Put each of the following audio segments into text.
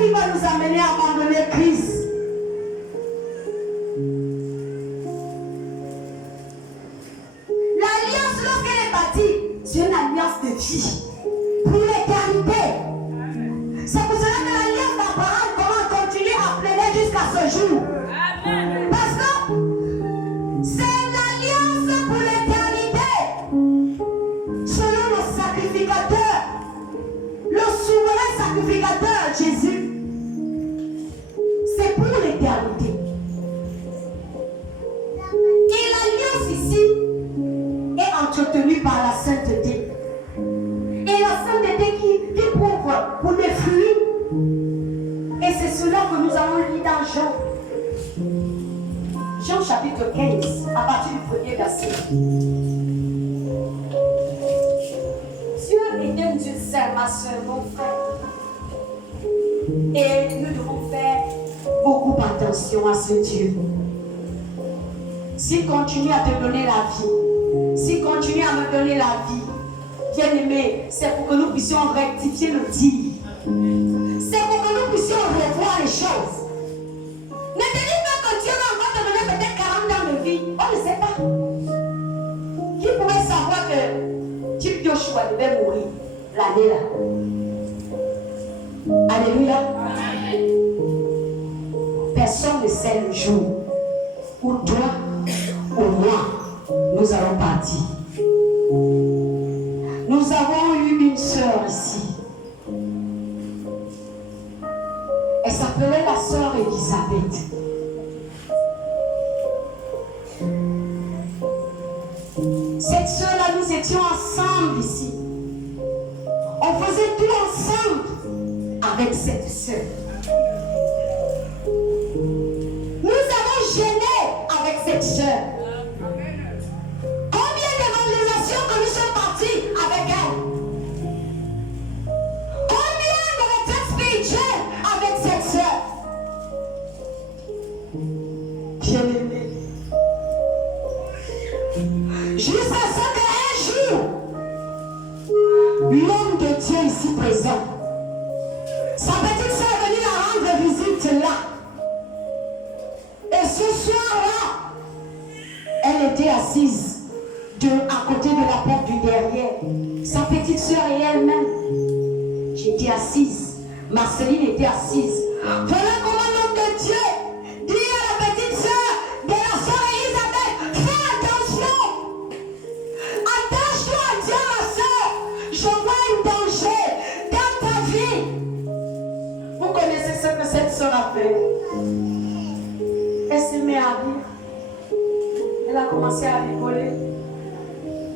qui va nous amener à abandonner Christ. L'alliance, lorsqu'elle est bâtie, c'est une alliance de vie pour l'éternité. C'est pour cela que l'alliance d'Abraham comment continuer à plaider jusqu'à ce jour. Parce que c'est l'alliance pour l'éternité. Selon le sacrificateur, le souverain sacrificateur Jésus, c'est pour l'éternité. Et l'alliance ici est entretenue par la sainteté. Et la sainteté qui prouve pour les fruits. Et c'est cela que nous avons lu dans Jean. Jean chapitre 15, à partir du premier verset. Dieu est un Dieu saint, ma soeur, mon frère. Et nous devons faire beaucoup attention à ce Dieu. S'il continue à te donner la vie, s'il continue à me donner la vie, bien-aimé, c'est pour que nous puissions rectifier le tir. C'est pour que nous puissions revoir les choses. Ne te dis pas que Dieu va encore te donner peut-être 40 ans de vie. On ne sait pas. Qui pourrait savoir que Type Joshua devait mourir l'année là? Alléluia. Personne ne sait le jour où toi ou moi nous allons partir. Nous avons eu une sœur ici. Elle s'appelait la sœur Elisabeth. Cette sœur-là, nous étions ensemble ici. On faisait tout ensemble avec cette sœur. Nous avons gêné avec cette sœur. Combien d'évangélisations que nous sommes partis avec elle? Combien de retraites spirituelles avec cette sœur? Bien-aimé. Jusqu'à ce qu'un jour, l'homme de Dieu ici présent, sa petite sœur est venue la rendre visite là. Et ce soir-là, elle était assise à côté de la porte du derrière. Sa petite sœur et elle-même. J'étais assise. Marceline était assise. Voilà comment l'homme de Dieu dit à la petite sœur de la sœur Elisabeth, fais attention. Attache-toi à Dieu, ma sœur. Je vois un danger dans ta vie. Vous connaissez ce que cette sœur a fait. Elle se met à rire. Elle a commencé à rigoler.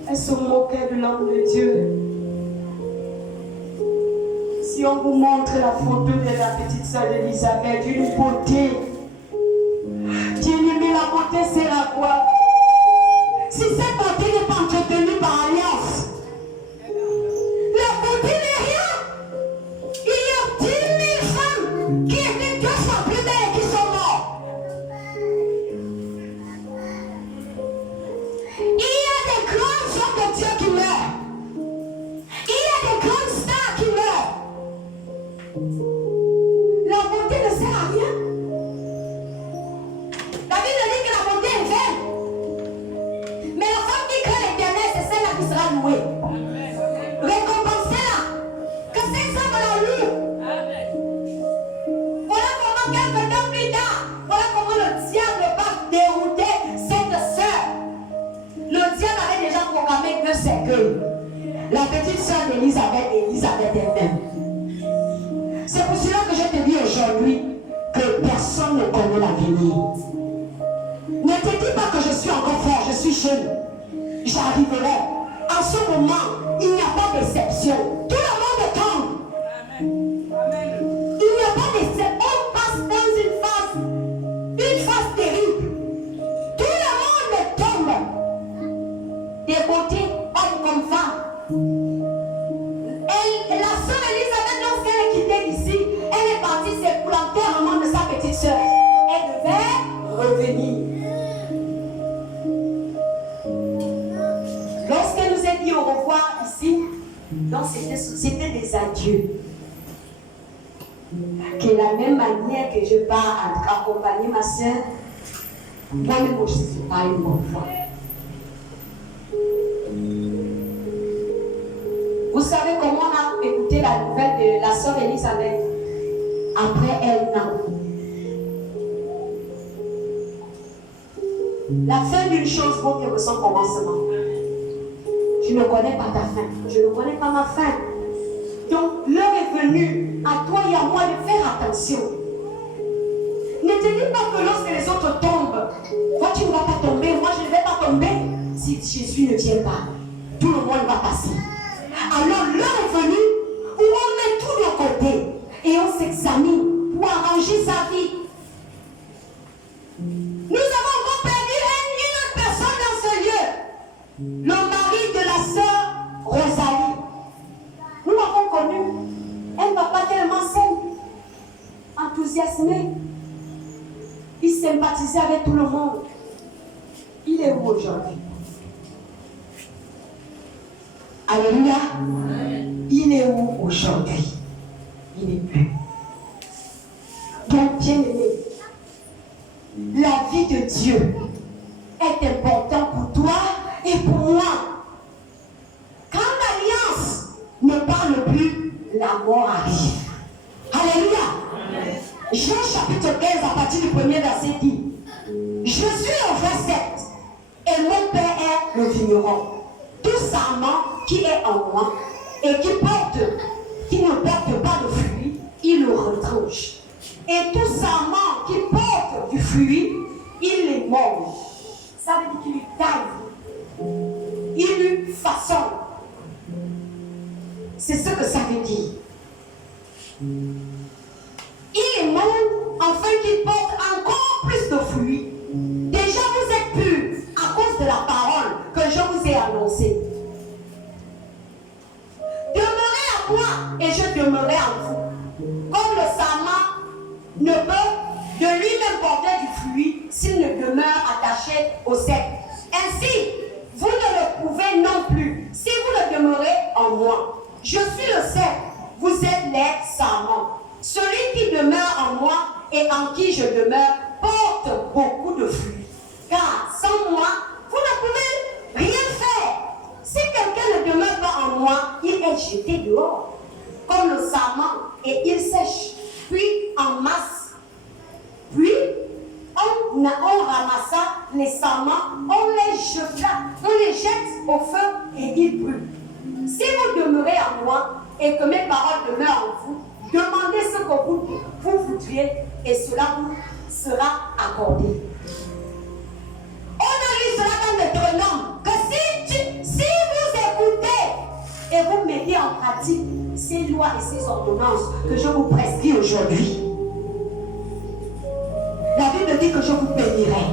Elle se moquait de l'homme de Dieu. Si on vous montre la photo de la petite sœur d'Elisabeth, une beauté. Bien-aimé, la beauté c'est la quoi? Si cette beauté n'est pas entretenue par alliance, la beauté n'est rien. Il y a 10 000 femmes qui étaient 2 fois plus belles et qui sont mortes. Il y a des grands hommes de Dieu qui meurent. Il y a des grandes stars qui meurent. La beauté ne sert à rien. La Bible dit que la beauté est vaine. Mais la femme qui craint l'Éternel, c'est celle-là qui sera louée. Récompensez-la. Que ces hommes la louent. Voilà comment quelques temps plus tard, voilà comment le diable va dérouter cette sœur. Le diable avait déjà programmé que c'est que la petite sœur d'Elisabeth et Elisabeth elle-même. C'est pour cela que je te dis aujourd'hui que personne ne connaît l'avenir. Ne te dis pas que je suis encore fort, je suis jeune. J'arriverai. En ce moment, il n'y a pas d'exception. Tout le monde tombe. Il n'y a pas d'exception. On passe dans une phase terrible. Tout le monde tombe. Des beautés, hommes comme femmes. La sœur Elisabeth, lorsqu'elle est quittée d'ici, elle est partie pour l'enterrement de sa petite sœur. Elle devait revenir. Lorsqu'elle nous a dit au revoir ici, donc c'était des adieux. que la même manière que je pars accompagner ma soeur, moi-même je ne suis pas une bonne foi. Vous savez comment on a écouté la nouvelle de la sœur Elisabeth après elle n'a. La fin d'une chose vaut mieux que son commencement. Je ne connais pas ta fin. Je ne connais pas ma fin. Donc l'heure est venue à toi et à moi de faire attention. Ne te dis pas que lorsque les autres tombent, toi tu ne vas pas tomber, moi je ne vais pas tomber. Si Jésus ne tient pas, tout le monde va passer. Alors l'heure est venue où on met tout de côté et on s'examine pour arranger sa vie. Nous avons encore perdu une autre personne dans ce lieu. Le mari de la sœur Rosalie. Nous l'avons connue. Elle ne va pas tellement seule, enthousiasmée. Il sympathisait avec tout le monde. Il est où aujourd'hui? Alléluia. Il est où aujourd'hui? Il n'est plus. Donc, bien aimé, la vie de Dieu est importante pour toi et pour moi. Quand l'alliance ne parle plus, la mort arrive. Alléluia. Jean chapitre 15 à partir du premier verset dit: je suis le vrai cep et mon père est le vigneron. Tout sarment qui est en moi et qui ne porte pas de fruit, il le retranche. Et tout sarment qui porte du fruit, il les mange. Ça veut dire qu'il lui taille, il lui façonne. C'est ce que ça veut dire. Il les mange afin qu'ils portent encore plus de fruits. Déjà vous êtes purs à cause de la parole que je vous ai annoncée. Demeurez à moi et je demeurerai en vous. Comme le sarment ne peut de lui-même porter du fruit s'il ne demeure attaché au cep. Ainsi, vous ne le pouvez non plus si vous ne demeurez en moi. Je suis le cep, vous êtes les sarments. Celui qui demeure en moi et en qui je demeure porte beaucoup de fruits. Car sans moi, vous ne pouvez rien faire. Si quelqu'un ne demeure pas en moi, il est jeté dehors, comme le sarment, et il sèche. Puis en masse, puis on ramassa les sarments, on les jette au feu et ils brûlent. Si vous demeurez en moi et que mes paroles demeurent en vous, demandez ce que vous voudriez et cela vous sera accordé. On a lu cela dans Deutéronome, que si vous écoutez et vous mettez en pratique ces lois et ces ordonnances que je vous prescris aujourd'hui, la Bible dit que je vous bénirai.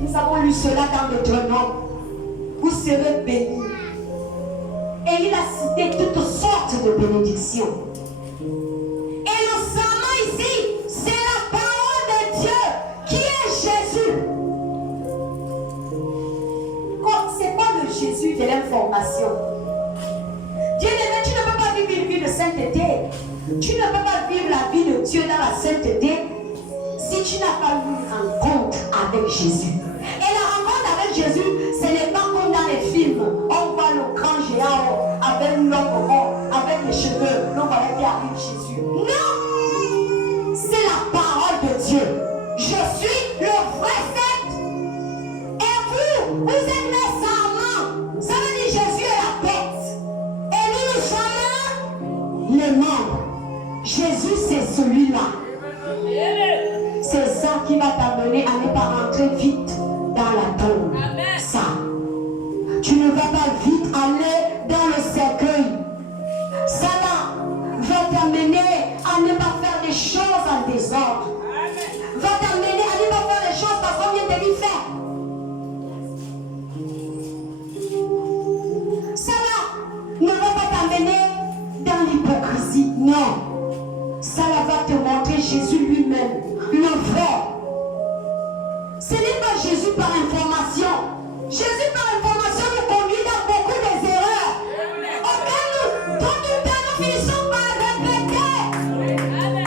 Nous avons lu cela dans Deutéronome. Vous serez bénis. Et il a cité toutes sortes de bénédictions. Et le serment ici, c'est la parole de Dieu qui est Jésus. C'est pas le Jésus de l'information. Dieu aimé, tu ne peux pas vivre une vie de sainteté. Tu ne peux pas vivre la vie de Dieu dans la sainteté si tu n'as pas eu une rencontre avec Jésus. Et la rencontre avec Jésus, ce n'est pas comme dans les films. On voit le grand géant avec l'homme rond, avec les cheveux. L'homme qui arrive Jésus. Non! C'est la parole de Dieu. Je suis le vrai cep. Et vous êtes les sarments. Ça veut dire Jésus est la tête. Et nous sommes les membres. Jésus, c'est celui-là. C'est ça qui va t'amener à ne pas rentrer vite dans la tombe. Ça. Tu ne vas pas vite aller dans le cercueil. Ça là va t'amener à ne pas faire des choses en désordre. Va t'amener à ne pas faire des choses parce qu'on vient de lui faire. Ça là ne va pas t'amener dans l'hypocrisie. Non. Ça là va te montrer Jésus lui-même. Le vrai. Ce n'est pas Jésus par information. Jésus par information nous conduit dans beaucoup des erreurs. Auquel nous, dans tout temps, nous finissons par répéter.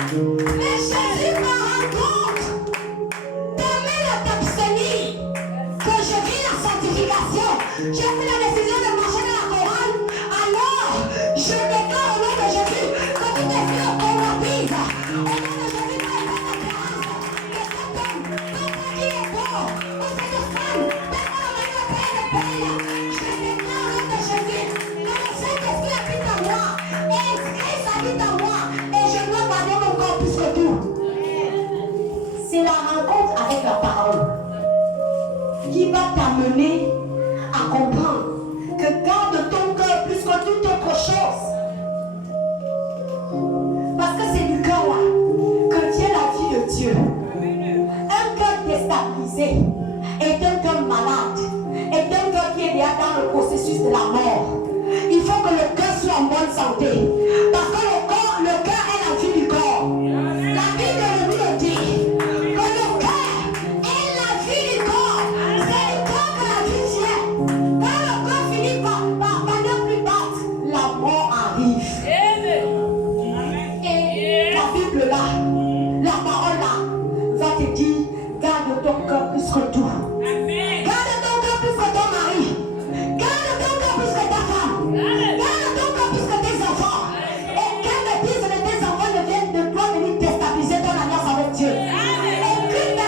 t'amener à comprendre que garde ton cœur plus que toute autre chose. Parce que c'est du cœur là que vient la vie de Dieu. Un cœur déstabilisé est un cœur malade, est un cœur qui est déjà dans le processus de la mort. Il faut que le cœur soit en bonne santé. Parce que le cœur est la vie du corps. La Bible nous dit que le cœur est la vie du corps. C'est du corps que la vie vient. Quand le corps finit par ne plus battre, la mort arrive. Et la Bible là, la parole là, va te dire, garde ton cœur plus que tout. Garde ton cœur plus que ton mari. Garde ton cœur plus que ta femme. Garde ton cœur plus que tes enfants. Aucune bêtise de tes enfants ne vienne de toi venir déstabiliser ton alliance avec Dieu.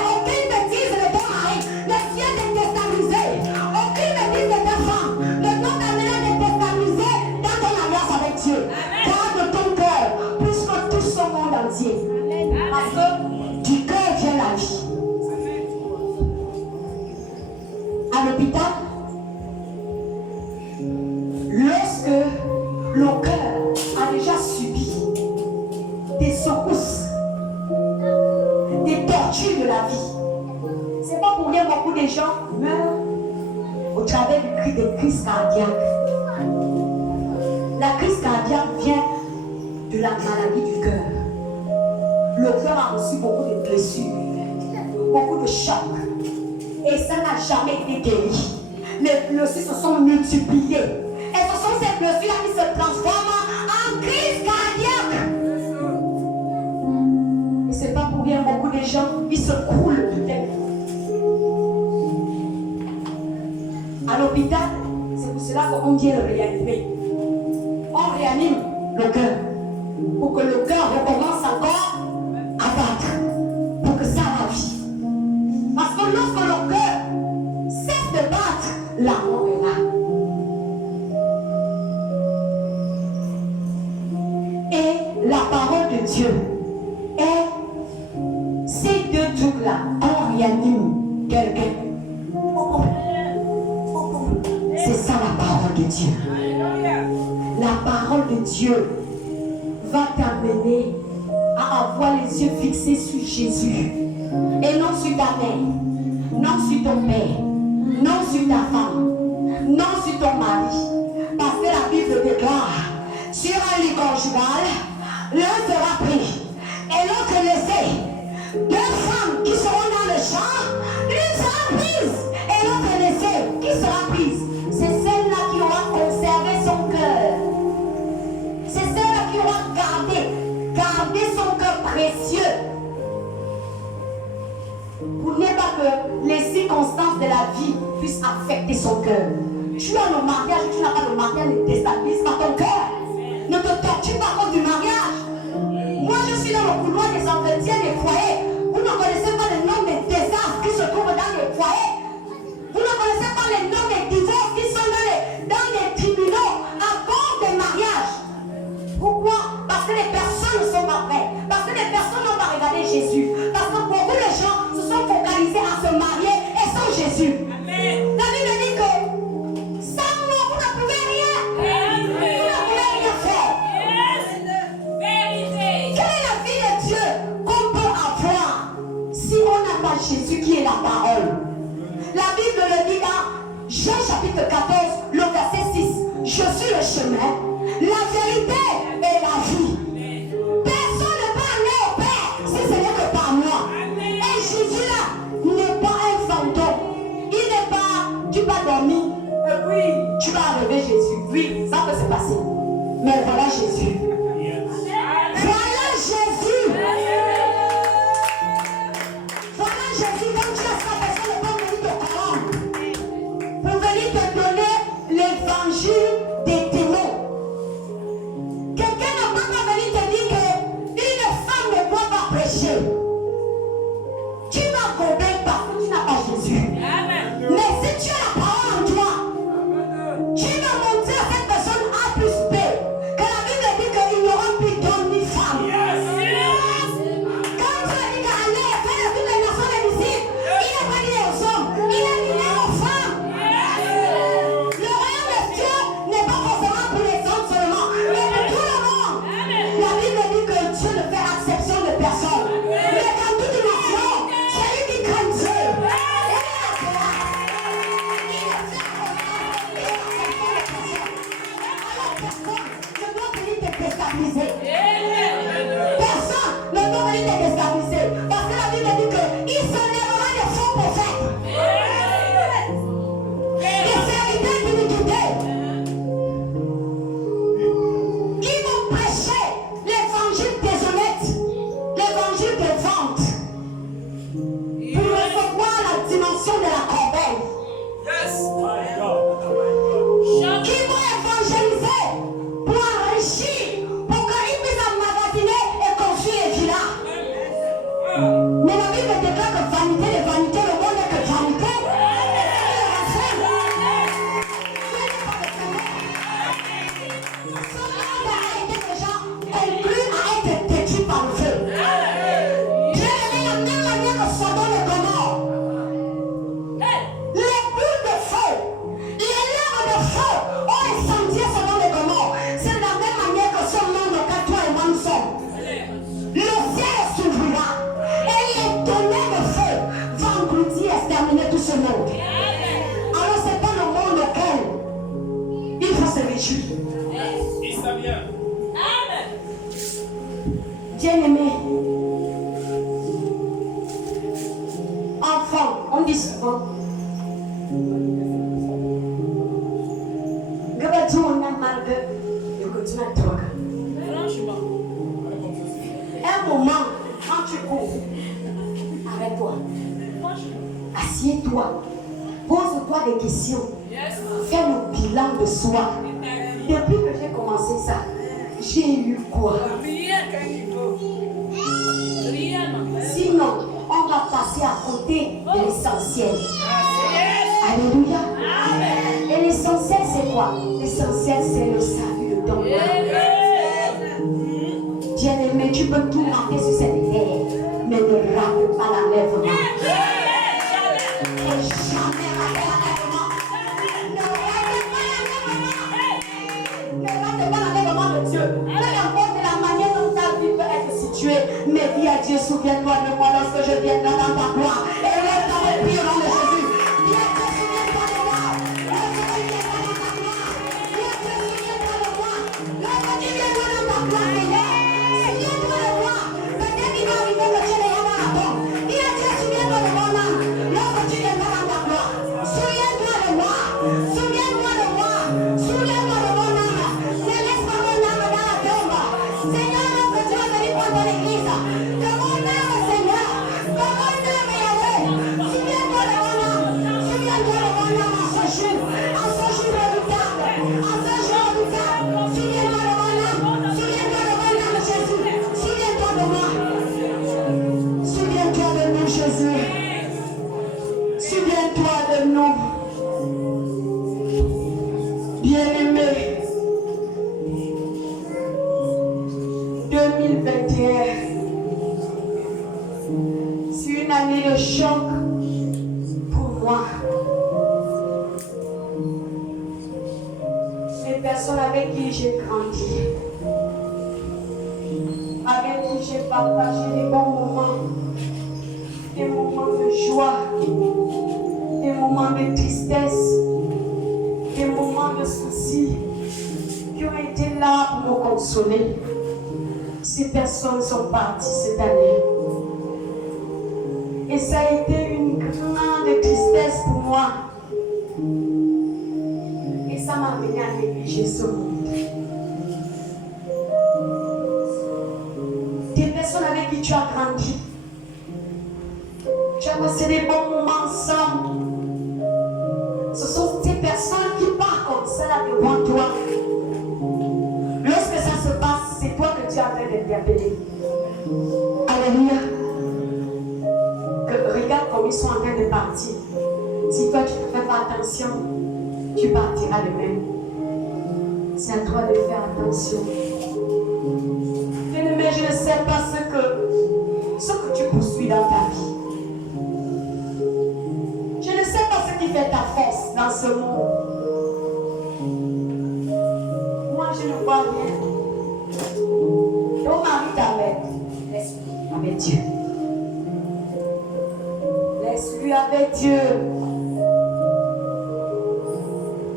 Aucune bêtise de ton mari ne vient te déstabiliser. Aucune bêtise de ta femme ne t'amène à te déstabiliser dans ton alliance avec Dieu. Garde ton cœur plus que tout ce monde entier. Parce que du cœur vient la vie. À l'hôpital, lorsque le cœur a déjà subi des secousses, des tortures de la vie, c'est pas pour rien que beaucoup de gens meurent au travers des crises cardiaques. La crise cardiaque vient de la maladie du cœur. Le cœur a reçu beaucoup de blessures, beaucoup de chocs. Et ça n'a jamais été guéri. Les blessures se sont multipliées. Et ce sont ces blessures-là qui se transforment en crise cardiaque. Et c'est pas pour rien, beaucoup de gens, ils se coulent peut-être. À l'hôpital, c'est pour cela qu'on vient le réanimer. On réanime le cœur. Pour que le cœur recommence encore à battre. Pour que ça va vie. Parce que lorsque le cœur cesse de battre, la mort est là. Et la parole de Dieu est ces deux trucs-là. On réanime quelqu'un. C'est ça la parole de Dieu. La parole de Dieu va t'amener à avoir les yeux fixés sur Jésus. Et non sur ta mère, non sur ton père, non sur ta femme, non sur ton mari. Parce que la Bible déclare, sur un lit conjugal, l'un sera pris et l'autre laissé. Deux femmes qui seront dans le champ, l'une sera prise et l'autre laissée. Qui sera prise? C'est celle-là qui aura conservé son cœur. C'est celle-là qui aura gardé son cœur précieux. Pour ne pas que les circonstances de la vie puissent affecter son cœur. Tu as le mariage, tu n'as pas le mariage, ne déstabilise pas ton cœur. Ne te torture pas à cause du mariage. Moi, je suis dans le couloir des entretiens des foyers. Vous ne connaissez pas le nombre de désastres qui se trouvent dans les foyers. Vous ne connaissez pas le nombre de divorces qui sont dans les tribunaux à cause des mariages. Pourquoi? Parce que les personnes ne sont pas prêtes. Parce que les personnes n'ont pas regardé Jésus. Parce que beaucoup de gens se sont focalisés à se marier et sans Jésus. Amen. La Bible dit que sans moi, vous ne pouvez rien. Amen. Vous ne pouvez rien faire. Yes. Quelle est la vie de Dieu qu'on peut avoir si on n'a pas Jésus qui est la parole? La Bible le dit dans Jean chapitre 14, le verset 6. Je suis le chemin, la vérité et la vie. Personne ne peut aller au Père si ce n'est que par moi. Et Jésus là n'est pas un fantôme. Il n'est pas, tu vas dormir et puis tu vas arriver Jésus. Oui, ça peut se passer. Mais voilà Jésus. Voilà Jésus. Voilà Jésus. Quand tu as sa personne, ne peut venir te corrompre. Pour venir te donner l'évangile des démons. Quel l'évangile déshonnête, l'évangile de vente, pour recevoir la dimension de la corbeille. Qui vont évangéliser pour enrichir, pour qu'ils puissent emmagasiner et construire les villas. Mais la Bible déclare que vanité de vanité, le monde n'est que vanité. Alors c'est pas le monde auquel il faut se réjouir. Bien-aimé, enfant, on dit souvent que on a mal de continuer à drogue. Un moment, quand tu cours, arrête-toi. Assieds-toi, pose-toi des questions, fais le bilan de soi. Depuis que j'ai commencé ça, j'ai eu quoi? Sinon, on va passer à côté de l'essentiel. Alléluia. Et l'essentiel, c'est quoi? L'essentiel, c'est le salut de ton âme. Bien-aimé, tu peux tout rater sur cette terre, mais ne rate pas l'enlèvement. Mais dis à Dieu, souviens-toi de moi lorsque je viendrai dans ta gloire. Et lève dans le pied au nom de Jésus. Dis à Dieu, souviens-toi de moi. Lorsque tu viendras dans ta gloire. Dis à Dieu, souviens-toi de moi. Lorsque tu viendras dans ta gloire, souviens-toi de moi. Peut-être qu'il va arriver que tu n'es pas à bon. Dis à Dieu, souviens-toi de mon âme. Lorsque tu viendras dans ta gloire. Souviens-toi de moi. Souviens-toi de moi. Souviens-toi de mon âme. Ne laisse pas mon âme dans la tombe. Seigneur, lorsque tu vas venir prendre l'église. De mon âme, Seigneur. De mon âme, Yahweh. Souviens-toi de mon âme. Souviens-toi de mon âme en ce jour. En ce jour redoutable. En ce jour redoutable. Souviens-toi de mon âme. Souviens-toi de mon âme, Jésus. Souviens-toi de moi. Souviens-toi de nous, Jésus. Souviens-toi de nous. Bien-aimé. 2021. C'est une année de choc pour moi. Les personnes avec qui j'ai grandi, avec qui j'ai partagé des bons moments, des moments de joie, des moments de tristesse, des moments de soucis, qui ont été là pour me consoler. Ces personnes sont parties cette année. Et ça a été une grande tristesse pour moi. Et ça m'a amené à négliger ce monde. Des personnes avec qui tu as grandi. Tu as passé des bons moments ensemble. Ce sont ces personnes qui partent comme ça là devant toi. Lorsque ça se passe, c'est toi que tu as fait d'interpeller. Alléluia. Regarde comme ils sont en train de partir. Si toi tu ne fais pas attention, tu partiras de même. C'est à toi de faire attention. Bien-aimé, je ne sais pas ce que tu poursuis dans ta vie. Je ne sais pas ce qui fait ta force dans ce monde. Moi, je ne vois rien. Ton mari t'embête. Laisse-lui avec Dieu. Laisse-lui avec Dieu.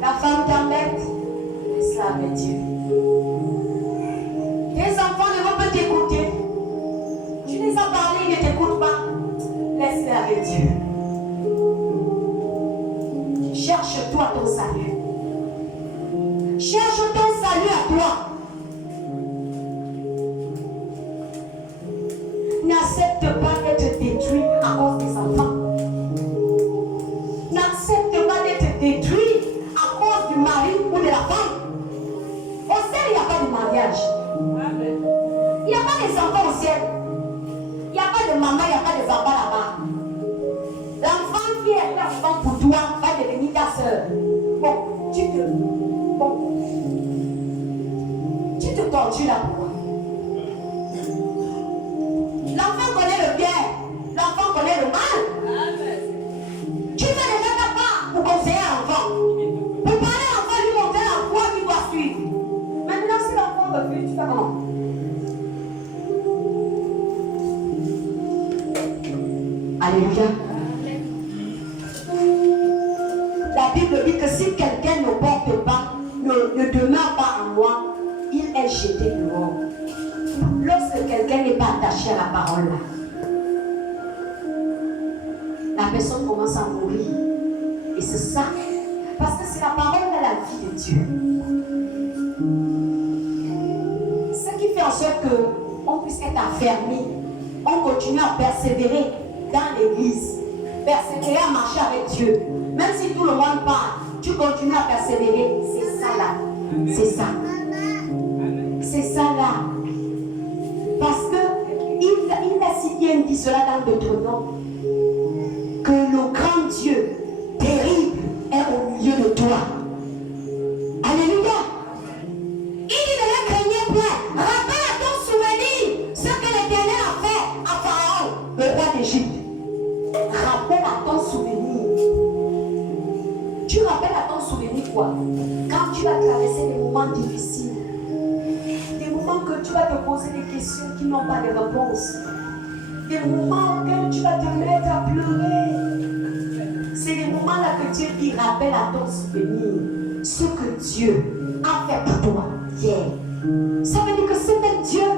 Ta femme t'embête. Laisse-la avec Dieu. Tes enfants ne vont pas t'écouter. Tu les as parlé, ils ne t'écoutent pas. Laisse-les avec Dieu. Cherche-toi ton salut. Cherche ton salut à toi. n'accepte pas d'être détruit à cause des enfants. N'accepte pas d'être détruit à cause du mari ou de la femme. Au ciel, il n'y a pas de mariage. Il n'y a pas des enfants au ciel. Il n'y a pas de maman, il n'y a pas de papa là-bas. L'enfant qui est l'enfant pour toi va devenir ta soeur. Bon, tu te tortures là pour moi. L'enfant connaît le bien, l'enfant connaît le mal. Tu fais déjà ta part pour conseiller l'enfant. Pour parler à l'enfant, lui montrer la voie qu'il doit suivre. Maintenant, si l'enfant refuse, tu fais comment? Alléluia. La Bible dit que si quelqu'un ne porte pas, ne demeure pas en moi, il est jeté dehors. Lorsque quelqu'un n'est pas attaché à la parole là, la personne commence à mourir. Et c'est ça. Parce que c'est la parole de la vie de Dieu. Ce qui fait en sorte qu'on puisse être affermi. On continue à persévérer dans l'église. Persévérer à marcher avec Dieu. Même si tout le monde parle, tu continues à persévérer. C'est ça là. C'est ça. C'est ça là. Parce qu'il a si bien dit cela dans Deutéronome, que le grand Dieu terrible est au milieu de toi. Alléluia. Il dit ne le craignez point. Rappelle à ton souvenir ce que l'Éternel a fait à Pharaon, le roi d'Égypte. Rappelle à ton souvenir. Tu rappelles à ton souvenir quoi? Quand tu vas traverser des moments difficiles, des moments que tu vas te poser des questions qui n'ont pas de réponse, des moments où tu vas te mettre à pleurer. C'est les moments-là que Dieu dit rappelle à ton souvenir ce que Dieu a fait pour toi hier. Ça veut dire que ce même Dieu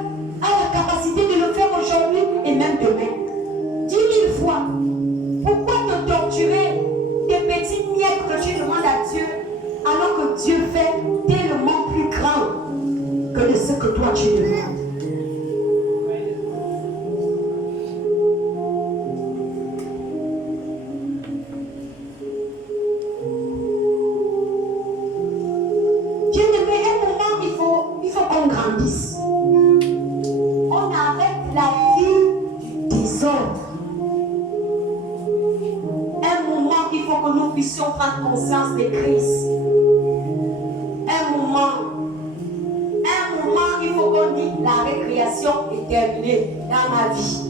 a la capacité de le faire aujourd'hui et même demain. 10 000 fois. Pourquoi te torturer des petites miettes que tu demandes à Dieu alors que Dieu fait tellement plus grand que de ce que toi tu demandes? Dieu ne fait un moment, il faut qu'on grandisse. On arrête la vie du désordre. Un moment, il faut que nous puissions prendre conscience des crises. Un moment, il faut qu'on dise la récréation est terminée dans ma vie.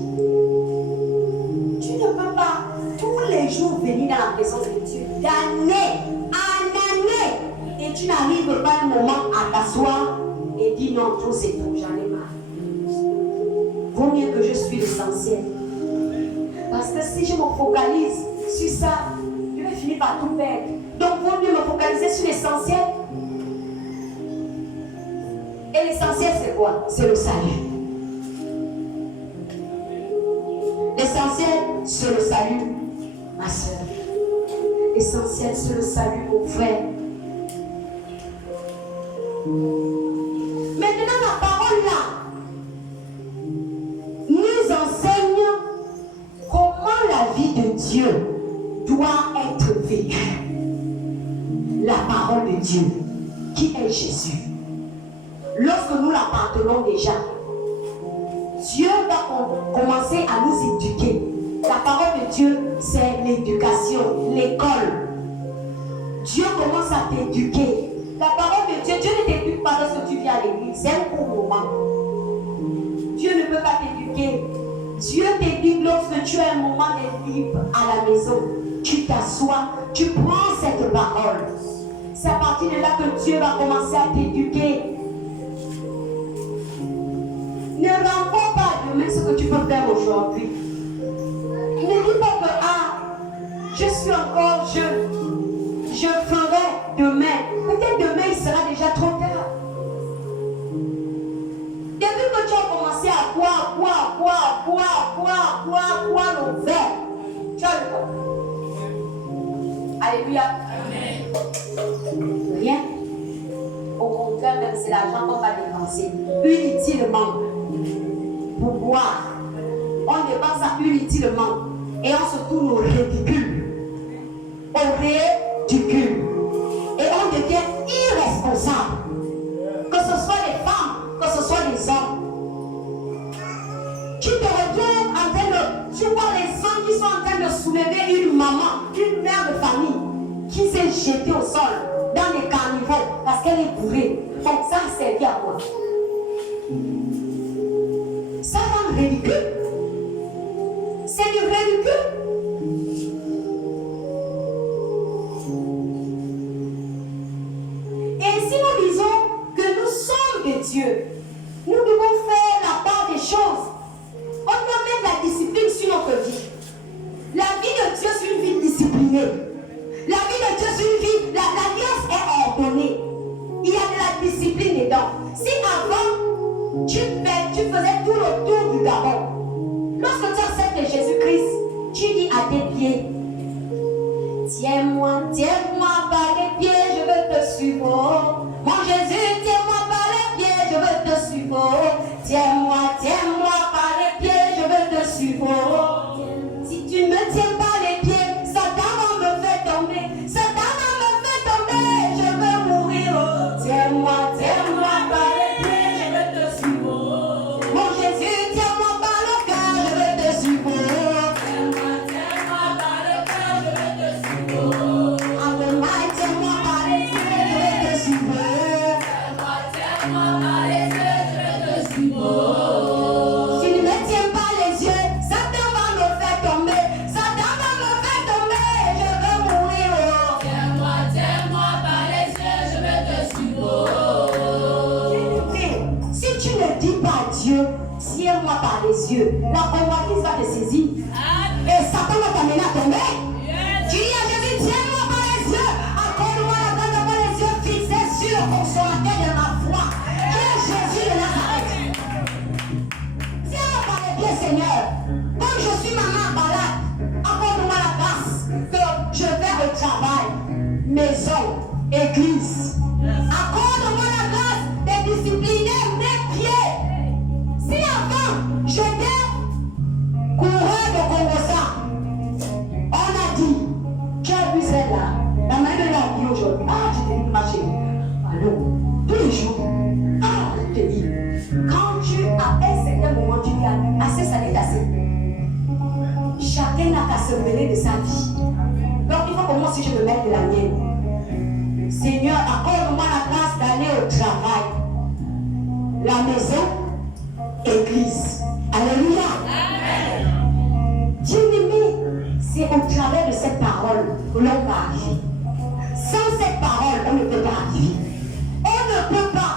Tu ne peux pas tous les jours venir dans la présence de Dieu, d'année en année, et tu n'arrives pas un moment à t'asseoir et dire non, tout c'est tout, j'en ai marre. Vaut mieux que je suis l'essentiel. Parce que si je me focalise sur ça, je vais finir par tout perdre. Donc, vaut mieux me focaliser sur l'essentiel. Et l'essentiel, c'est quoi? C'est le salut. L'essentiel, c'est le salut, ma soeur. L'essentiel, c'est le salut, mon frère. Maintenant, la parole là nous enseigne comment la vie de Dieu doit être vécue. La parole de Dieu, qui est Jésus. Lorsque nous l'appartenons déjà, Dieu va commencer à nous éduquer. La parole de Dieu, c'est l'éducation, l'école. Dieu commence à t'éduquer. La parole de Dieu, Dieu ne t'éduque pas lorsque tu viens à l'église. C'est un court moment. Dieu ne peut pas t'éduquer. Dieu t'éduque lorsque tu as un moment d'être libre à la maison. Tu t'assois, tu prends cette parole. C'est à partir de là que Dieu va commencer à t'éduquer. Ne rencontre pas demain ce que tu peux faire aujourd'hui. Ne dis pas que je suis encore jeune, je ferai demain. Peut-être demain il sera déjà trop tard. Depuis que tu as commencé à boire le verre, tu as le temps. Alléluia. Amen. Rien. Au contraire, même c'est l'argent qu'on va dépenser inutilement pour boire. On inutilement. Et on se tourne au ridicule. Au ridicule. Et on devient irresponsable. Que ce soit les femmes, que ce soit les hommes. Tu te retrouves en train de... Tu vois les hommes qui sont en train de soulever une maman, une mère de famille, qui s'est jetée au sol dans les carnivores parce qu'elle est bourrée. Donc ça a servi à quoi? Ça rend ridicule. C'est du ridicule. Et si nous disons que nous sommes de Dieu, nous devons faire la part des choses. On doit mettre la discipline sur notre vie. La vie de Dieu, c'est une vie disciplinée. La vie de Dieu, c'est une vie, l'alliance est ordonnée. Il y a de la discipline dedans. Si avant, tu faisais tout le tour du Gabon, lorsque tu acceptes Jésus-Christ, tu dis à tes pieds, tiens-moi par les pieds, je veux te suivre. Mon Jésus, tiens-moi par les pieds, je veux te suivre. Tiens-moi par les pieds, je veux te suivre. Si tu ne me tiens pas les pieds, Satan me fait tomber. Satan me fait tomber, je veux mourir. Tiens-moi par les pieds, je veux te suivre. Mon Jésus, tiens-moi par le cœur, je veux te suivre. Tiens-moi par le cœur, je veux te suivre. Tiens-moi par les yeux, je veux te suivre. Tiens-moi par les yeux, je veux te suivre. Si tu ne me tiens pas les yeux, Satan va me faire tomber. Satan va me faire tomber, je veux mourir. Tiens-moi par les yeux, je veux te suivre. Si tu ne dis pas à Dieu, tiens-moi par les yeux, la convoitise va te saisir. Et Satan va t'amener à tomber. Tu dis à Jésus, tiens-moi par les yeux. Accorde-moi la grâce d'avoir les yeux fixés sur le consommateur de ma foi, qui est Jésus de Nazareth. Tiens-moi par les pieds, Seigneur. Comme je suis maman balade, accorde-moi la grâce que je vais au travail, maison, église. Accorde-moi la grâce de discipliner mes pieds. Si avant, j'étais coureur de Congossa, on a dit, tu as vu celle-là, la main de la vie aujourd'hui. Ah, tu t'es dit marcher. Allô, tous les jours. Ah, je te dis, quand tu, à un certain moment, tu dis, assez, ça n'est assez. Chacun n'a qu'à se mêler de sa vie. Donc, il faut que moi aussi je me mette de la mienne. Seigneur, accorde-moi la grâce d'aller au travail, la maison, église. Alléluia. Bien-aimé, c'est au travers de cette parole que l'on va arriver. Sans cette parole, on ne peut pas arriver. On ne peut pas.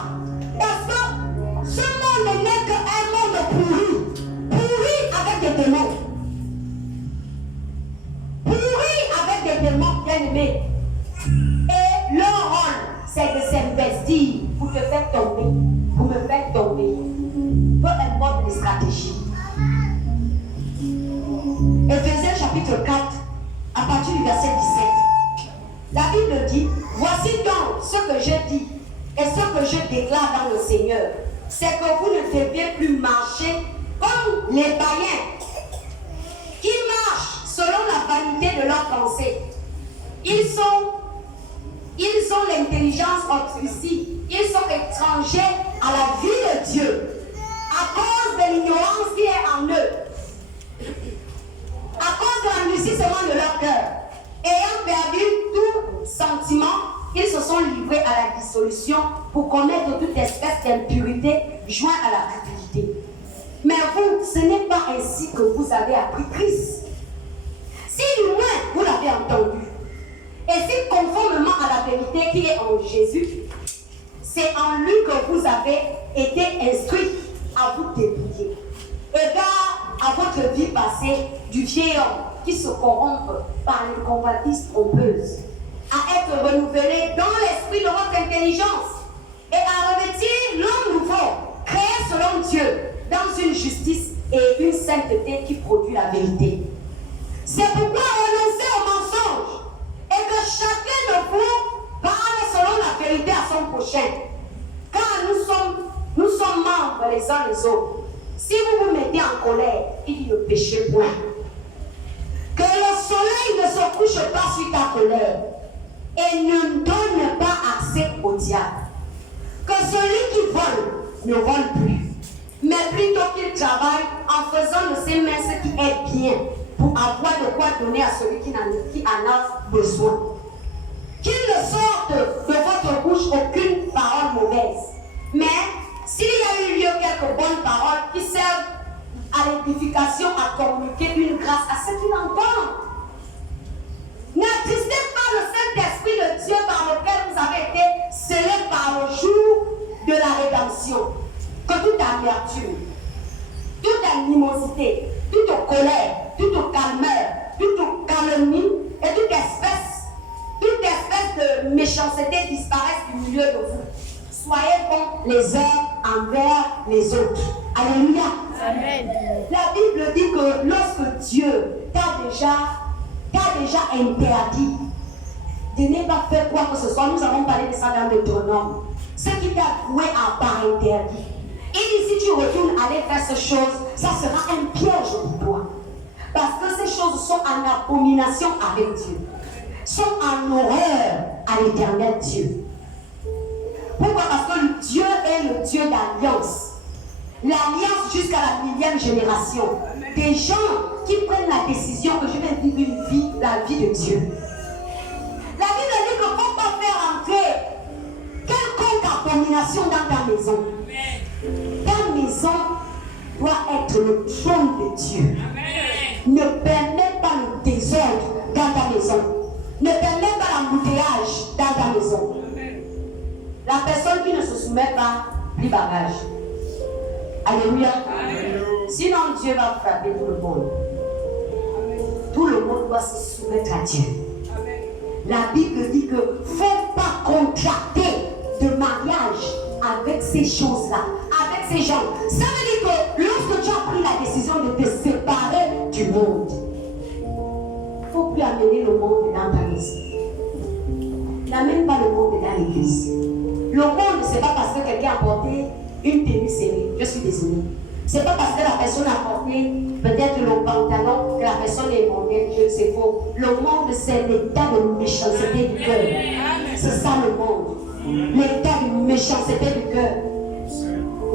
Parce que ce monde n'est qu'un monde pourri. Pourri avec des démons. Pourri avec des démons, bien-aimés. Et leur rôle, c'est de s'investir pour te faire tomber. Pour me faire tomber. Peu importe les stratégies. Éphésiens chapitre 4, à partir du verset 17. La Bible dit, voici donc ce que je dis et ce que je déclare dans le Seigneur. C'est que vous ne devez plus marcher comme les païens qui marchent selon la vanité de leurs pensées. Ils ont l'intelligence obscure. Ils sont étrangers à la vie de Dieu à cause de l'ignorance qui est en eux. À cause de l'endurcissement de leur cœur, ayant perdu tout sentiment, ils se sont livrés à la dissolution pour commettre toute espèce d'impurité jointe à la cupidité. Mais vous, ce n'est pas ainsi que vous avez appris Christ. Si du moins vous l'avez entendu, et si conformément à la vérité qui est en Jésus, c'est en lui que vous avez été instruits à vous débrouiller. Égard à votre vie passée du vieil homme qui se corrompt par les convoitises trompeuses, à être renouvelé dans l'esprit de votre intelligence et à revêtir l'homme nouveau, créé selon Dieu, dans une justice et une sainteté qui produit la vérité. C'est pourquoi renoncez au mensonge et que chacun de vous parle selon la vérité à son prochain. Car nous sommes membres les uns les autres. Si vous vous mettez en colère, il dit ne péchez point. Que le soleil ne se couche pas sur ta colère et ne donne pas accès au diable. Que celui qui vole ne vole plus, mais plutôt qu'il travaille en faisant de ses mains ce qui est bien pour avoir de quoi donner à celui qui en a besoin. Qu'il ne sorte de votre bouche aucune parole mauvaise, mais s'il y a eu lieu quelques bonnes paroles qui servent à l'édification, à communiquer une grâce à ceux qui l'entendent. N'attristez pas le Saint-Esprit de Dieu par lequel vous avez été scellés par le jour de la rédemption. Que toute amertume, toute animosité, toute colère, toute calmeur, toute calomnie et toute espèce de méchanceté disparaissent du milieu de vous. Soyez bons les uns envers les autres. Alléluia. Amen. La Bible dit que lorsque Dieu t'a déjà interdit de ne pas faire quoi que ce soit, nous avons parlé de ça dans Deutéronome, ce qui t'a voué à part interdit. Et si tu retournes aller faire ces choses, ça sera un piège pour toi. Parce que ces choses sont en abomination avec Dieu, sont en horreur à l'éternel Dieu. Pourquoi? Parce que Dieu est le Dieu d'alliance. L'alliance jusqu'à la 1000e génération. Des gens qui prennent la décision que je vais vivre une vie, la vie de Dieu. La Bible dit qu'il ne faut pas faire entrer quelconque abomination dans ta maison. Ta maison doit être le trône de Dieu. Ne permets pas le désordre dans ta maison. Ne permets pas l'embouteillage dans ta maison. La personne qui ne se soumet pas, plie bagage. Alléluia. Sinon Dieu va frapper tout le monde. Tout le monde doit se soumettre à Dieu. La Bible dit que ne faut pas contracter de mariage avec ces choses-là, avec ces gens. Ça veut dire que lorsque tu as pris la décision de te séparer du monde, il ne faut plus amener le monde dans ta maison. N'amène pas le monde dans l'église. Le monde, ce n'est pas parce que quelqu'un a porté une tenue serrée. Je suis désolée. Ce n'est pas parce que la personne a porté peut-être le pantalon que la personne est mondaine. C'est faux. Le monde, c'est l'état de méchanceté du cœur. C'est ça le monde. L'état de méchanceté du cœur.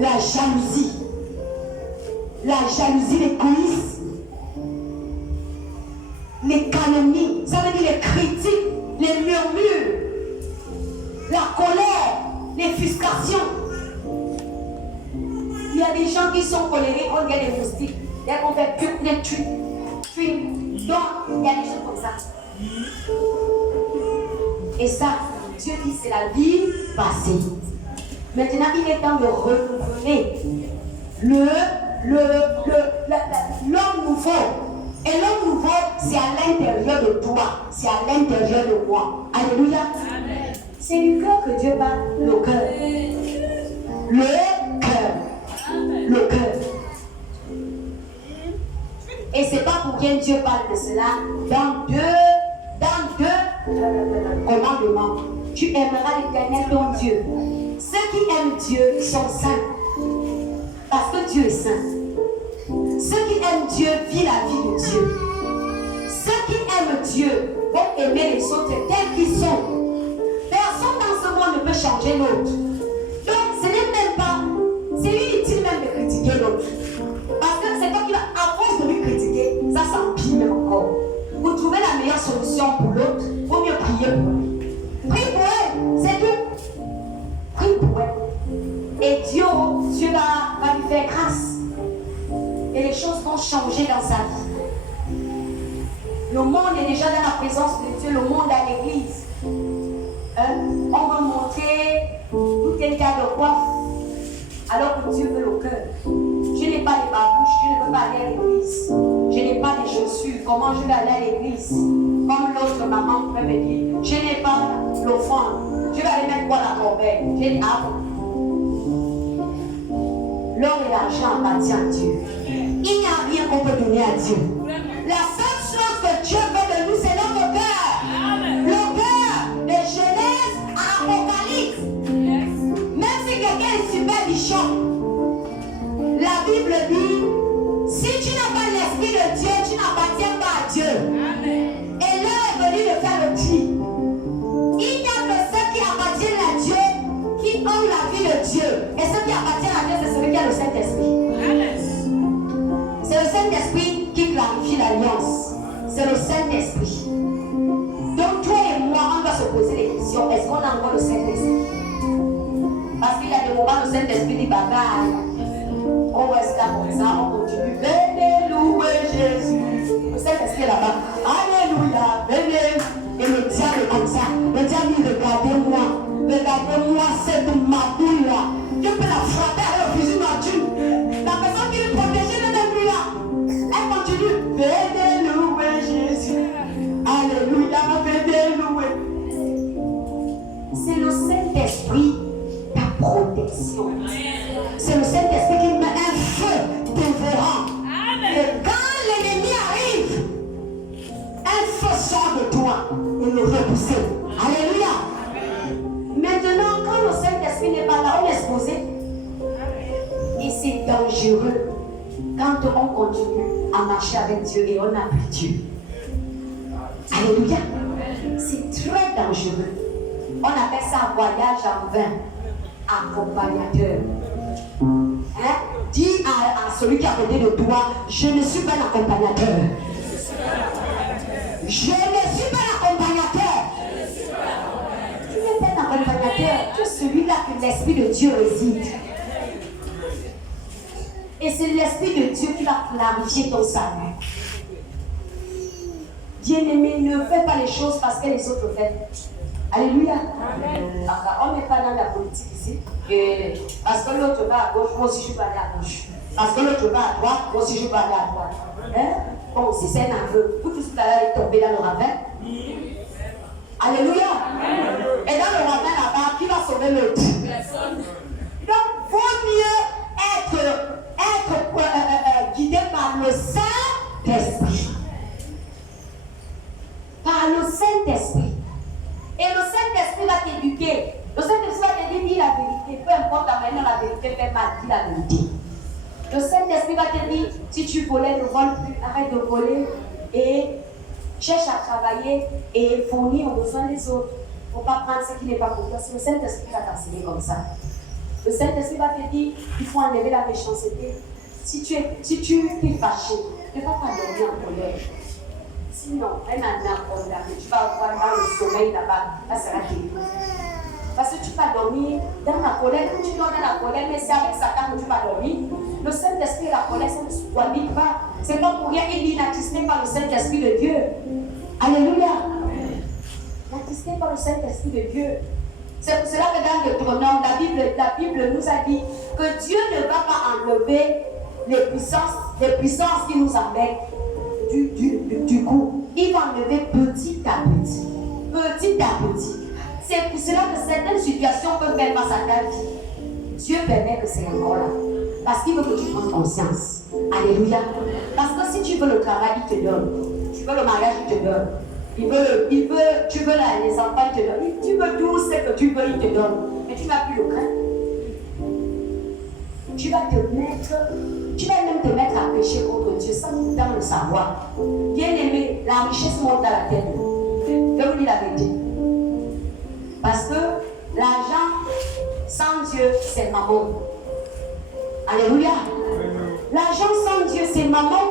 La jalousie. La jalousie, l'égoïsme. Les calomnies. Ça veut dire les critiques, les murmures, la colère, les frustrations. Il y a des gens qui sont colériques, on gagne des moustiques. Dès qu'on fait plus, les tue. Donc, il y a des choses comme ça. Et ça, Dieu dit c'est la vie passée. Maintenant, il est temps de renouveler l'homme nouveau. Et l'homme nouveau, c'est à l'intérieur de toi. C'est à l'intérieur de moi. Alléluia. Amen. C'est du cœur que Dieu parle, le cœur. Le cœur. Le cœur. Et c'est pas pour rien Dieu parle de cela dans deux commandements. Tu aimeras l'Éternel ton Dieu. Ceux qui aiment Dieu sont saints. Parce que Dieu est saint. Ceux qui aiment Dieu vivent la vie de Dieu. Ceux qui aiment Dieu vont aimer les autres tels qu'ils sont. Personne dans ce monde ne peut changer l'autre. Donc ce n'est même pas, c'est inutile même de critiquer l'autre. Parce que c'est toi qui vas, à force de lui critiquer, ça s'empile même encore. Vous trouvez la meilleure solution pour l'autre, il vaut mieux prier pour lui. Prie pour elle, c'est tout. Prie pour elle. Et Dieu va lui faire grâce. Et les choses vont changer dans sa vie. Le monde est déjà dans la présence de Dieu, le monde à l'église. On va montrer tout un tas de coiffes, alors que Dieu veut le cœur. Je n'ai pas les babouches, je ne veux pas aller à l'église. Je n'ai pas les chaussures, comment je vais aller à l'église? Comme l'autre maman peut me dire, je n'ai pas l'offrande, je vais aller mettre quoi à la corbeille? J'ai dit, ah bon. L'or et l'argent appartiennent à Dieu. Il n'y a rien qu'on peut donner à Dieu. La seule chose que Dieu veut de nous, c'est notre cœur. Le cœur de Genèse à Apocalypse. Même si quelqu'un est super bichon, la Bible dit, si tu n'as pas n'appartient pas à Dieu. Amen. Et l'heure est venue de faire le tri. Il n'y a que ceux qui appartiennent à Dieu qui ont la vie de Dieu. Et ceux qui appartiennent à Dieu, c'est celui qui a le Saint-Esprit. C'est le Saint-Esprit qui clarifie l'alliance. C'est le Saint-Esprit. Donc toi et moi, on doit se poser des questions. Est-ce qu'on a encore le Saint-Esprit? Parce qu'il y a des moments où le Saint-Esprit dit bagaille. On reste là comme ça, on continue. Venez louer Jésus. Le Saint-Esprit est là-bas. Alléluia, venez. Et le diable est comme ça. Le diable dit regardez-moi. Regardez-moi cette maboule là. Je peux la frapper avec le fusil Mathieu. La personne qui est protégée de depuis là. Elle continue. Venez louer Jésus. Alléluia, venez louer. C'est le Saint-Esprit ta protection. C'est le Saint-Esprit qui met un feu dévorant. Et quand l'ennemi arrive, un feu sort de toi et le repousser. Alléluia. Maintenant, quand le Saint-Esprit n'est pas là, on est exposé. Et c'est dangereux quand on continue à marcher avec Dieu et on n'a plus Dieu. Alléluia. C'est très dangereux. On appelle ça un voyage en vain. Accompagnateur. Hein? Dis à celui qui a côté de toi, je ne suis pas l'accompagnateur. Je ne suis pas l'accompagnateur. Tu n'es pas l'accompagnateur. Tu es celui-là que l'Esprit de Dieu réside. Et c'est l'Esprit de Dieu qui va clarifier ton salut. Bien-aimé, ne fais pas les choses parce que les autres font. Alléluia. Amen. On n'est pas dans la politique ici. Et parce que l'autre va à gauche, moi aussi je vais aller à gauche. Parce que l'autre va à droite, moi aussi je vais aller à droite. Hein? Bon, si c'est un aveu, vous tous allez tomber dans le ravin. Alléluia. Amen. Et dans le ravin là-bas, qui va sauver l'autre? Donc, il vaut mieux être guidé par le Saint-Esprit. Par le Saint-Esprit. Et le Saint-Esprit va t'éduquer. Le Saint-Esprit va te dire, dis la vérité. Peu importe ta manière, la vérité fait mal, dis la vérité. Le Saint-Esprit va te dire, si tu volais, ne vole plus, arrête de voler et cherche à travailler et fournir aux besoins des autres. Il ne faut pas prendre ce qui n'est pas pour toi. C'est le Saint-Esprit qui va t'enseigner comme ça. Le Saint-Esprit va te dire, il faut enlever la méchanceté. Si tu es fâché, ne va pas dormir en colère. Sinon, un âme condamné, tu vas avoir dans le sommeil là-bas, là sera terrible. Parce que tu vas dormir dans la colère, tu dors dans la colère, mais c'est avec Satan que tu vas dormir. Le Saint-Esprit et la colère, ça ne se cohabitent pas. C'est pas pour rien, il dit n'attistez pas le Saint-Esprit de Dieu. Alléluia. N'attistez pas le Saint-Esprit de Dieu. C'est pour cela que dans Deutéronome, la Bible nous a dit que Dieu ne va pas enlever les puissances qui nous embêtent. Du coup, il va enlever petit à petit. Petit à petit. C'est pour cela que certaines situations peuvent faire face à ta vie. Dieu permet que c'est encore là. Parce qu'il veut que tu prennes conscience. Alléluia. Parce que si tu veux le travail, il te donne. Tu veux le mariage, il te donne. Tu veux les enfants, il te donne. Tu veux tout ce que tu veux, il te donne. Mais tu n'as plus le craindre. Tu vas même te mettre à pécher contre Dieu sans pourtant le savoir. Bien aimé, la richesse monte à la tête. Je vous dis la vérité. Parce que l'argent sans Dieu, c'est maman. Alléluia. L'argent sans Dieu, c'est maman.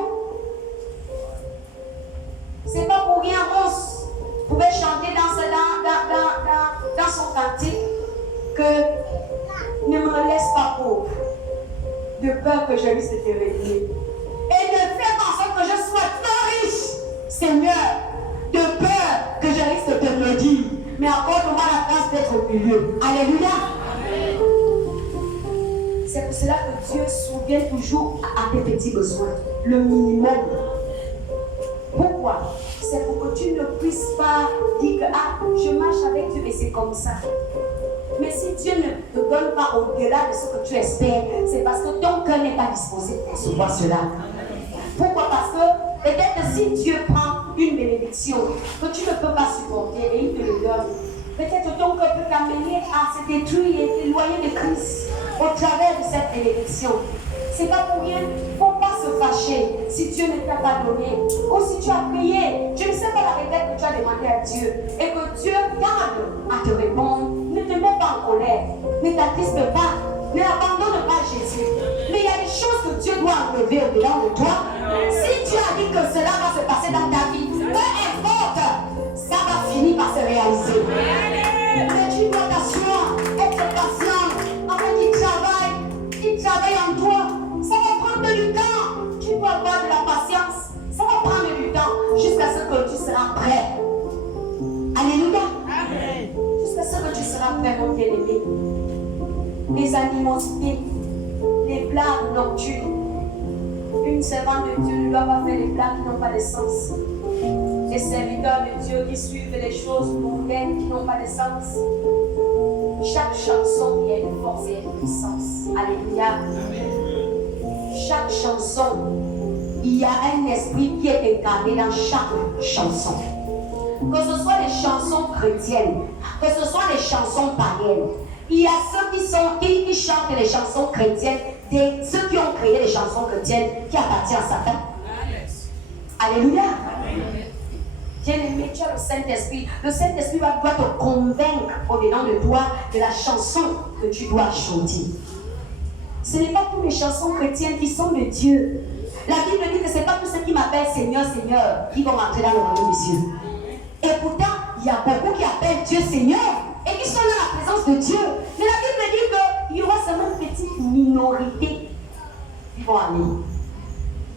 C'est pas pour rien, Rose pouvait chanter dans son cantique que ne me laisse pas pauvre, de peur que je risque de te réveiller. Et ne fais pas en sorte que je sois trop riche, Seigneur, de peur que je risque de te maudire. Mais accorde-moi la grâce d'être au milieu. Alléluia. Amen. C'est pour cela que Dieu souvient toujours à tes petits besoins, le minimum. Pourquoi? C'est pour que tu ne puisses pas dire que je marche avec Dieu et c'est comme ça. Mais si Dieu ne te donne pas au-delà de ce que tu espères, c'est parce que ton cœur n'est pas disposé pour recevoir cela. Pourquoi? Parce que peut-être si Dieu prend une bénédiction que tu ne peux pas supporter et il te le donne, peut-être ton cœur peut t'amener à se détruire et t'éloigner de Christ au travers de cette bénédiction. C'est pas pour rien, il ne faut pas se fâcher. si Dieu ne t'a pas donné, ou si tu as prié, je ne sais pas la requête que tu as demandé à Dieu, et que Dieu tarde à te répondre, ne te mets pas en colère, ne t'attriste pas, ne abandonne pas Jésus. Mais il y a des choses que Dieu doit enlever au-dedans de toi. Si tu as dit que cela va se passer dans ta vie, peu importe, ça va finir par se réaliser. Mais tu dois t'asseoir, être patient, afin qu'il travaille en toi. Ça va prendre du temps. Tu dois avoir de la patience. Ça va prendre du temps jusqu'à ce que tu seras prêt. Alléluia. Jusqu'à ce que tu seras prêt, mon bien-aimé. Les animosités, les blagues nocturnes. Une servante de Dieu ne doit pas faire des blagues qui n'ont pas de sens. Les serviteurs de Dieu qui suivent les choses mondaines qui n'ont pas de sens. Chaque chanson qui a une force et une puissance. Alléluia. Chaque chanson, il y a un esprit qui est incarné dans chaque chanson. Que ce soit les chansons chrétiennes, que ce soit les chansons païennes. Il y a ceux qui chantent les chansons chrétiennes, ceux qui ont créé les chansons chrétiennes qui appartiennent à Satan. Alléluia. Bien-aimé, tu as le Saint-Esprit. Le Saint-Esprit doit te convaincre au-dedans de toi de la chanson que tu dois chanter. Ce n'est pas toutes les chansons chrétiennes qui sont de Dieu. La Bible dit que ce n'est pas tous ceux qui m'appellent Seigneur, Seigneur qui vont entrer dans le royaume des cieux. Et pourtant, il y a beaucoup qui appellent Dieu Seigneur et qui sont dans la présence de Dieu. Mais la Bible dit qu'il y aura seulement une petite minorité qui vont aller.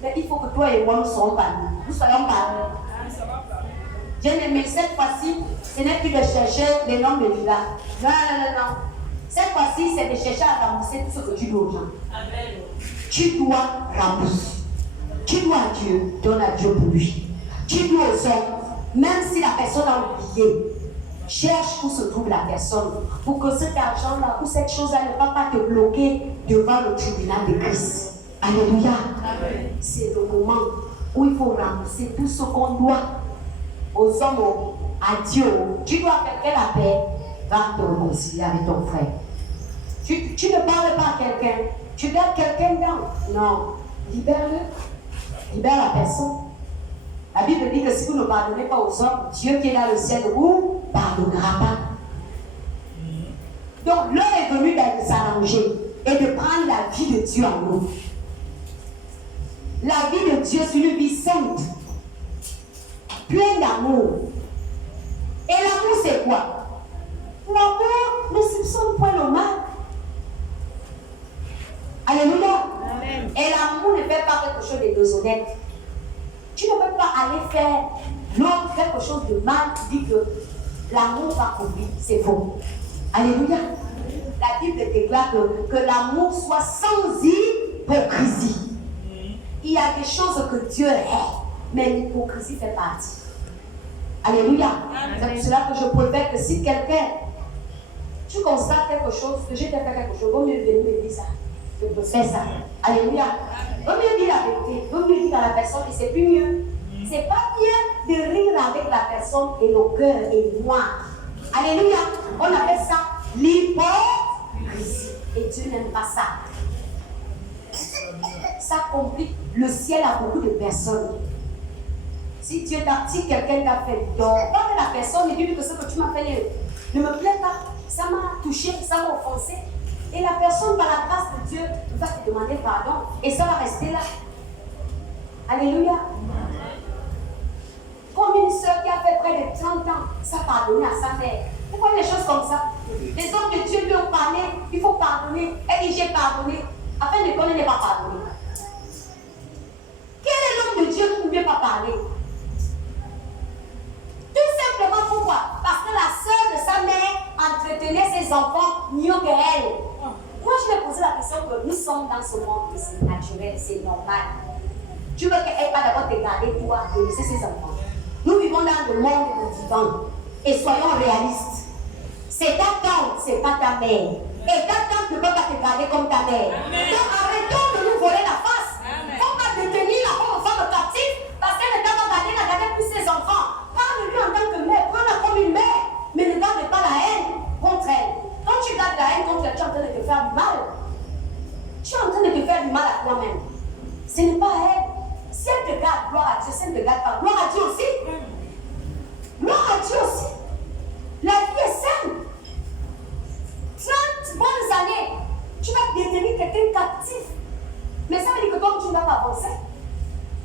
Mais il faut que toi et moi nous soyons parmi. Nous soyons parmi. Bien-aimé, cette fois-ci, ce n'est plus de chercher les noms de village. Non. Cette fois-ci, c'est de chercher à rembourser tout ce que tu dois aux gens. Amen. Tu dois rembourser. Tu dois à Dieu, donne à Dieu pour lui. Tu dois aux hommes, même si la personne a oublié, cherche où se trouve la personne pour que cet argent-là ou cette chose-là ne va pas te bloquer devant le tribunal de Christ. Alléluia. Amen. C'est le moment où il faut rembourser tout ce qu'on doit aux hommes, à Dieu. Tu dois faire la paix, va te réconcilier avec ton frère. Tu ne parles pas à quelqu'un, tu gardes quelqu'un dans. Non, libère-le, libère la personne. La Bible dit que si vous ne pardonnez pas aux hommes, Dieu qui est dans le ciel ne vous pardonnera pas. Donc l'heure est venue de s'arranger et de prendre la vie de Dieu en nous. La vie de Dieu, c'est une vie sainte, pleine d'amour. Et l'amour, c'est quoi? L'amour ne soupçonne point le mal. Alléluia. Amen. Et l'amour ne fait pas quelque chose de déshonnête. Tu ne peux pas aller faire l'autre quelque chose de mal, tu dis que l'amour va couvrir. C'est faux. Alléluia. La Bible déclare que l'amour soit sans hypocrisie. Il y a des choses que Dieu hait, mais l'hypocrisie fait partie. Alléluia. C'est pour cela que je préfère que si quelqu'un, tu constates quelque chose, que je t'ai fait quelque chose, vaut mieux venir me dire ça. Je peux faire ça. Alléluia. Vaut mieux dire la vérité, vaut mieux dire à la personne, et c'est plus mieux. C'est pas bien de rire avec la personne et le cœur est noir. Alléluia. On appelle ça l'hypocrisie. Et Dieu n'aime pas ça. Ça complique. Le ciel a beaucoup de personnes. Si quelqu'un t'a fait donc parle de la personne et dis que ce que tu m'as fait ne me plaît pas, ça m'a touché, ça m'a offensé. Et la personne, par la grâce de Dieu, va te demander pardon. Et ça va rester là. Alléluia. Comme une soeur qui a fait près de 30 ans, ça a pardonné à sa mère. Pourquoi des choses comme ça? Les hommes de Dieu lui ont parlé, il faut pardonner. Elle dit j'ai pardonné. Afin de qu'on n'ait pas pardonné. Quel est l'homme de Dieu qui ne veut pas parler? Tout simplement pourquoi? Parce que la sœur de sa mère entretenait ses enfants mieux qu'elle. Moi, je vais poser la question que nous sommes dans ce monde, c'est naturel, c'est normal. Tu veux qu'elle pas d'abord te garder toi et laisser ses enfants. Nous vivons dans le monde du vivant. Et soyons réalistes. C'est ta tante, c'est pas ta mère. Et ta tante ne peut pas te garder comme ta mère. Amen. Donc arrêtons de nous voler la face. Il ne faut pas détenir la pauvre femme captive parce qu'elle ne t'a pas gardé, n'a gardé plus ses enfants. Parle-lui en tant que mère, prends-la comme une mère, mais ne garde pas la haine contre elle. Quand tu gardes la haine contre elle, tu es en train de te faire du mal. Tu es en train de te faire du mal à toi-même. Ce n'est pas elle. Si gloire à Dieu, ça ne regarde pas. Gloire à Dieu aussi. Gloire à Dieu aussi. La vie est simple. 30 bonnes années, tu vas détenir quelqu'un captif. Mais ça veut dire que toi, tu ne vas pas avancer.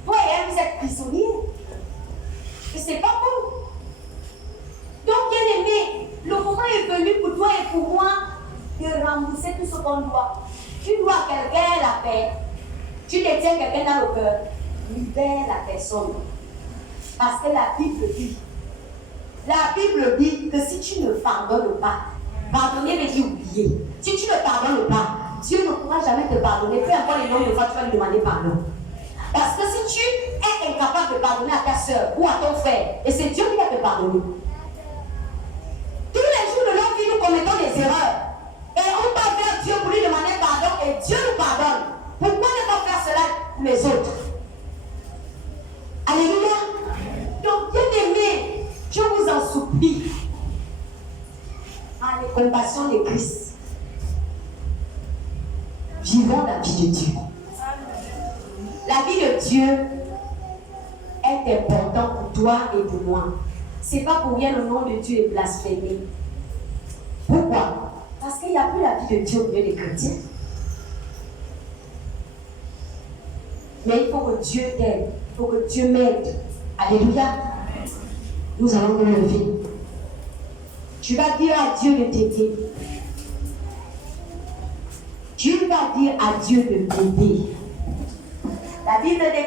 Toi et elle, vous êtes prisonniers. Et c'est pas bon. Donc, bien aimé, le moment est venu pour toi et pour moi de rembourser tout ce qu'on doit. Tu dois à quelqu'un la paix. Tu détiens quelqu'un dans le cœur. Libère la personne. Parce que la Bible dit que si tu ne pardonnes pas, pardonner veut dire oublier. Si tu ne pardonnes pas, Dieu ne pourra jamais te pardonner. Peu importe les nombres de fois tu vas lui demander pardon. Parce que si tu es incapable de pardonner à ta soeur ou à ton frère, et c'est Dieu qui va te pardonner. Tous les jours de notre vie, nous commettons des erreurs. Et on va vers Dieu pour lui demander pardon et Dieu nous pardonne. Pourquoi ne pas faire cela pour les autres? Alléluia. Donc, bien aimé, je vous en supplie, à la compassion de Christ, vivons la vie de Dieu. La vie de Dieu est importante pour toi et pour moi. C'est pas pour rien le nom de Dieu est blasphémé. Pourquoi? Parce qu'il n'y a plus la vie de Dieu au milieu des chrétiens. Mais il faut que Dieu t'aide. Il faut que Dieu m'aide. Alléluia. Nous allons nous lever. Tu vas dire à Dieu de t'aider. Tu vas dire à Dieu de t'aider. La Bible dit